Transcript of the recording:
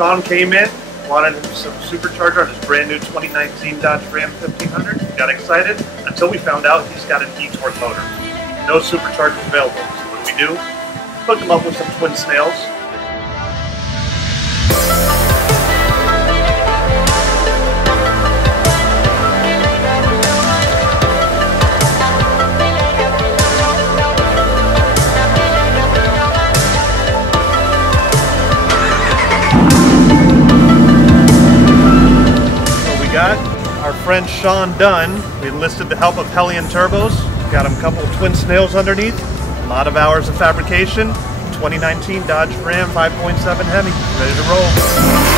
Sean came in, wanted some supercharger on his brand new 2019 Dodge Ram 1500. Got excited until we found out he's got an e-torque motor. No supercharger available. So what do? Hook him up with some twin snails. Our friend Sean Dunn, we enlisted the help of Hellion Turbos, got him a couple of twin snails underneath, a lot of hours of fabrication, 2019 Dodge Ram 5.7 Hemi, ready to roll.